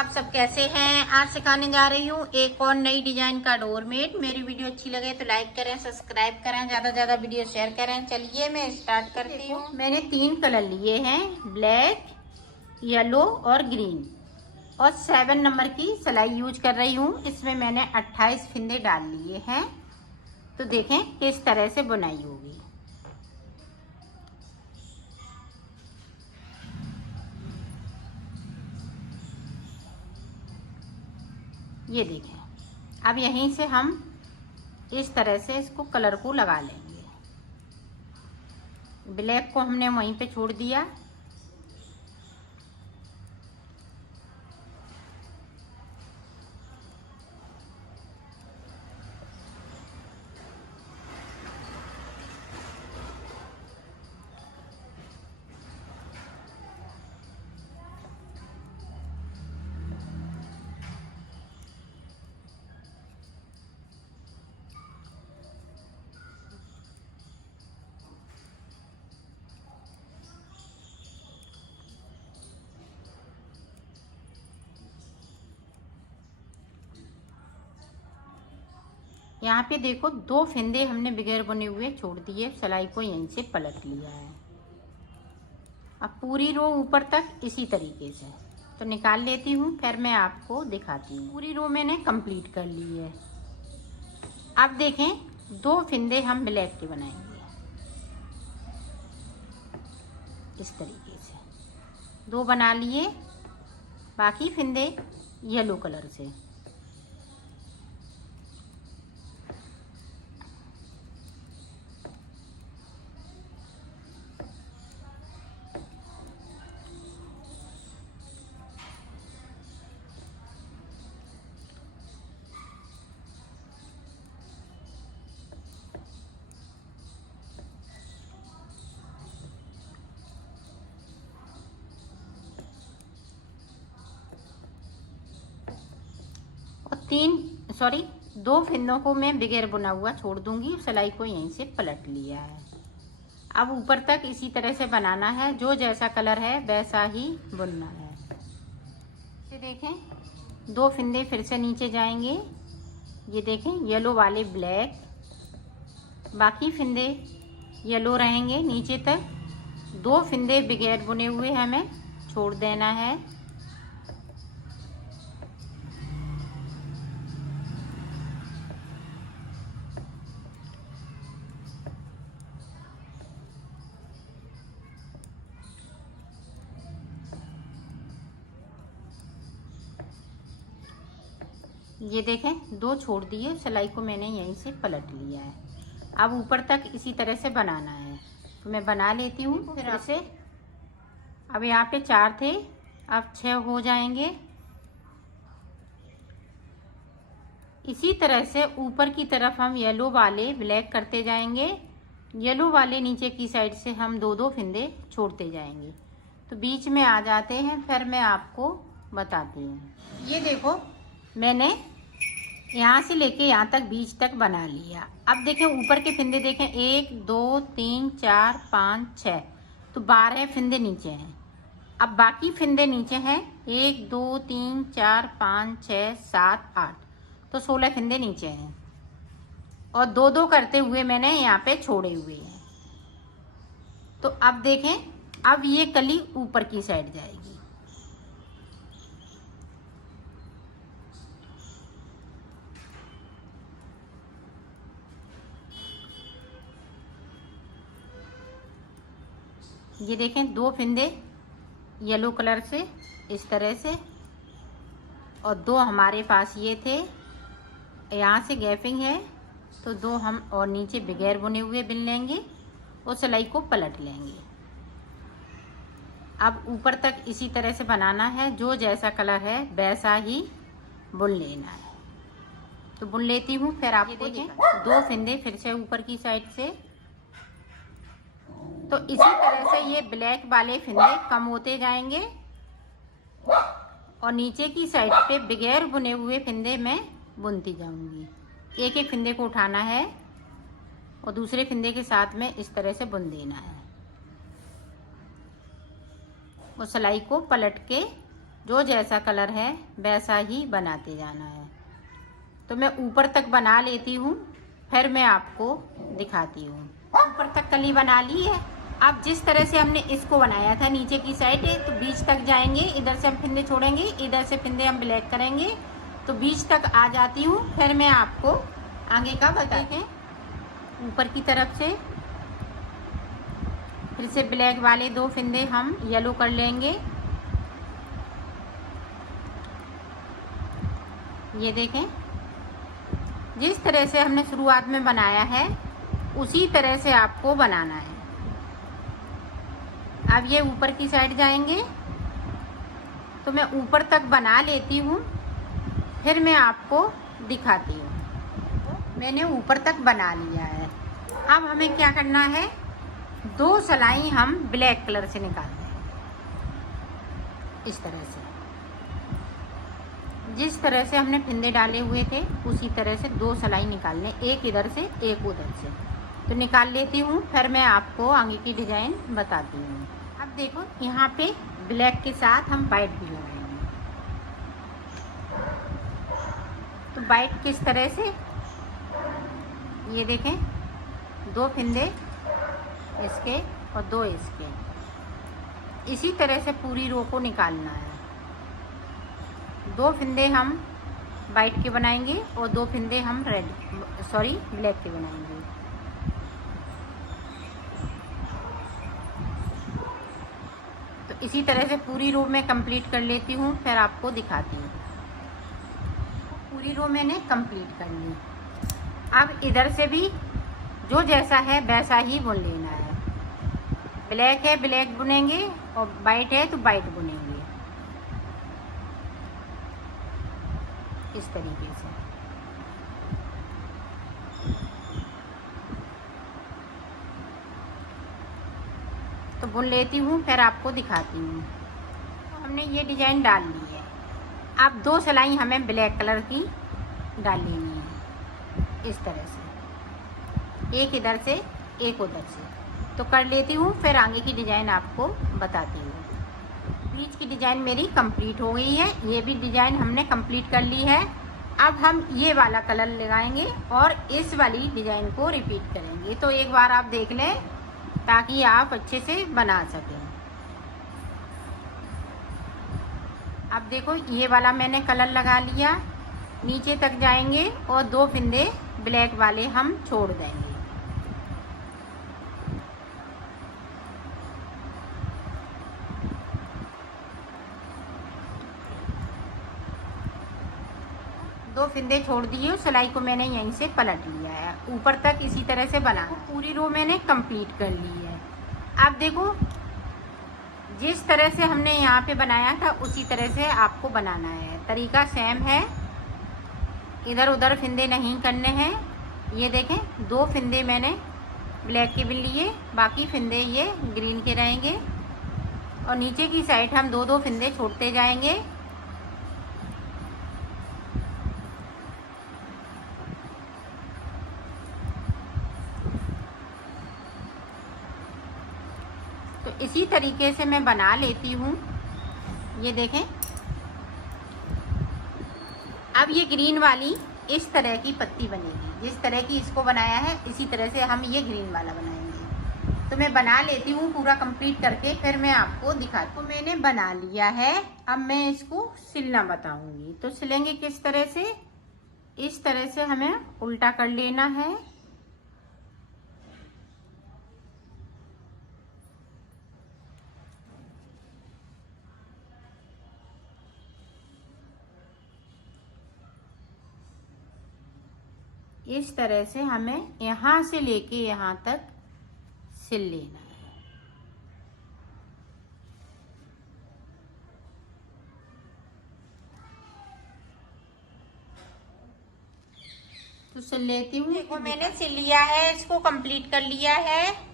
आप सब कैसे हैं। आज सिखाने जा रही हूँ एक और नई डिजाइन का डोरमेट। मेरी वीडियो अच्छी लगे तो लाइक करें, सब्सक्राइब करें, ज्यादा से ज्यादा वीडियो शेयर करें। चलिए मैं स्टार्ट करती हूँ। मैंने 3 कलर लिए हैं, ब्लैक, येलो और ग्रीन, और 7 नंबर की सिलाई यूज कर रही हूँ। इसमें मैंने 28 फिंदे डाल लिए हैं। तो देखें किस तरह से बुनाई होगी। ये देखें। अब यहीं से हम इस तरह से इसको कलर को लगा लेंगे। ब्लैक को हमने वहीं पे छोड़ दिया। यहाँ पे देखो 2 फिंदे हमने बगैर बुने हुए छोड़ दिए, सिलाई को यहीं से पलट लिया है। अब पूरी रो ऊपर तक इसी तरीके से तो निकाल लेती हूँ, फिर मैं आपको दिखाती हूँ। पूरी रो मैंने कंप्लीट कर ली है। अब देखें 2 फिंदे हम ब्लैक के बनाएंगे इस तरीके से। 2 बना लिए, बाकी फिंदे येलो कलर से। और 2 फिंदों को मैं बगैर बुना हुआ छोड़ दूंगी। सिलाई को यहीं से पलट लिया है। अब ऊपर तक इसी तरह से बनाना है, जो जैसा कलर है वैसा ही बुनना है। ये देखें 2 फिंदे फिर से नीचे जाएंगे। ये देखें येलो वाले ब्लैक, बाकी फिंदे येलो रहेंगे नीचे तक। 2 फिंदे बगैर बुने हुए हमें छोड़ देना है। ये देखें 2 छोड़ दिए, सिलाई को मैंने यहीं से पलट लिया है। अब ऊपर तक इसी तरह से बनाना है, तो मैं बना लेती हूँ फिर से। अब यहाँ पे 4 थे, अब 6 हो जाएंगे। इसी तरह से ऊपर की तरफ हम येलो वाले ब्लैक करते जाएंगे। येलो वाले नीचे की साइड से हम 2-2 फिंदे छोड़ते जाएंगे, तो बीच में आ जाते हैं। फिर मैं आपको बताती हूँ। ये देखो मैंने यहाँ से लेके यहाँ तक बीच तक बना लिया। अब देखें ऊपर के फिंदे देखें, 1 2 3 4 5 6, तो 12 फिंदे नीचे हैं। अब बाकी फिंदे नीचे हैं 1 2 3 4 5 6 7 8, तो 16 फिंदे नीचे हैं। और 2-2 करते हुए मैंने यहाँ पे छोड़े हुए हैं। तो अब देखें, अब ये कली ऊपर की साइड जाएगी। ये देखें 2 फिंदे येलो कलर से इस तरह से, और 2 हमारे पास ये थे। यहाँ से गैपिंग है, तो 2 हम और नीचे बगैर बुने हुए बिन लेंगे और सिलाई को पलट लेंगे। अब ऊपर तक इसी तरह से बनाना है, जो जैसा कलर है वैसा ही बुन लेना है। तो बुन लेती हूँ, फिर आपको देखें 2 फिंदे फिर से ऊपर की साइड से। तो इसी तरह से ये ब्लैक वाले फिंदे कम होते जाएंगे, और नीचे की साइड पे बगैर बुने हुए फिंदे मैं बुनती जाऊंगी। एक एक फिंदे को उठाना है और दूसरे फिंदे के साथ में इस तरह से बुन देना है, और सिलाई को पलट के जो जैसा कलर है वैसा ही बनाते जाना है। तो मैं ऊपर तक बना लेती हूँ, फिर मैं आपको दिखाती हूँ। ऊपर तक कली बना ली है। अब जिस तरह से हमने इसको बनाया था नीचे की साइड, तो बीच तक जाएंगे, इधर से हम फिंदे छोड़ेंगे, इधर से फिंदे हम ब्लैक करेंगे, तो बीच तक आ जाती हूँ, फिर मैं आपको आगे का बताते हैं। ऊपर की तरफ से फिर से ब्लैक वाले 2 फिंदे हम येलो कर लेंगे। ये देखें, जिस तरह से हमने शुरुआत में बनाया है उसी तरह से आपको बनाना है। अब ये ऊपर की साइड जाएंगे, तो मैं ऊपर तक बना लेती हूँ, फिर मैं आपको दिखाती हूँ। मैंने ऊपर तक बना लिया है। अब हमें क्या करना है, 2 सिलाई हम ब्लैक कलर से निकालते हैं। इस तरह से, जिस तरह से हमने फिंदे डाले हुए थे उसी तरह से 2 सिलाई निकालने, एक इधर से एक उधर से। तो निकाल लेती हूँ, फिर मैं आपको आगे की डिजाइन बताती हूँ। अब देखो, यहाँ पे ब्लैक के साथ हम वाइट भी लगाएंगे। तो वाइट किस तरह से, ये देखें, 2 फिंदे इसके और 2 इसके, इसी तरह से पूरी रो को निकालना है। 2 फिंदे हम वाइट के बनाएंगे और 2 फिंदे हम ब्लैक के बनाएंगे। तो इसी तरह से पूरी रो में कंप्लीट कर लेती हूँ, फिर आपको दिखाती हूँ। पूरी रो मैंने कंप्लीट कर ली। अब इधर से भी जो जैसा है वैसा ही बुन लेना है। ब्लैक है ब्लैक बुनेंगे और वाइट है तो वाइट बुनेंगे, इस तरीके से। तो बुन लेती हूँ, फिर आपको दिखाती हूँ। तो हमने ये डिजाइन डाल ली है। अब 2 सिलाई हमें ब्लैक कलर की डाल लेनी है, इस तरह से, एक इधर से एक उधर से। तो कर लेती हूँ, फिर आगे की डिजाइन आपको बताती हूँ। बीच की डिजाइन मेरी कंप्लीट हो गई है, ये भी डिजाइन हमने कंप्लीट कर ली है। अब हम ये वाला कलर लगाएंगे और इस वाली डिजाइन को रिपीट करेंगे। तो एक बार आप देख लें ताकि आप अच्छे से बना सकें। अब देखो, ये वाला मैंने कलर लगा लिया, नीचे तक जाएंगे और 2 फिंदे ब्लैक वाले हम छोड़ देंगे। दो फिंदे छोड़ दिए, सिलाई को मैंने यहीं से पलट लिया है, ऊपर तक इसी तरह से बना। पूरी रो मैंने कंप्लीट कर ली है। अब देखो, जिस तरह से हमने यहाँ पे बनाया था उसी तरह से आपको बनाना है। तरीका सेम है, इधर उधर फिंदे नहीं करने हैं। ये देखें, 2 फिंदे मैंने ब्लैक के बिन लिए, बाकी फिंदे ये ग्रीन के रहेंगे और नीचे की साइड हम 2-2 फिंदे छोड़ते जाएंगे। तो इसी तरीके से मैं बना लेती हूँ। ये देखें, अब ये ग्रीन वाली इस तरह की पत्ती बनेगी, जिस तरह की इसको बनाया है इसी तरह से हम ये ग्रीन वाला बनाएंगे। तो मैं बना लेती हूँ पूरा कंप्लीट करके, फिर मैं आपको दिखाती हूँ। मैंने बना लिया है, अब मैं इसको सिलना बताऊंगी। तो सिलेंगे किस तरह से, इस तरह से हमें उल्टा कर लेना है। इस तरह से हमें यहाँ से लेके यहाँ तक सिल लेना है। तो सिल लेती हूँ। देखो, मैंने सिल लिया है, इसको कंप्लीट कर लिया है।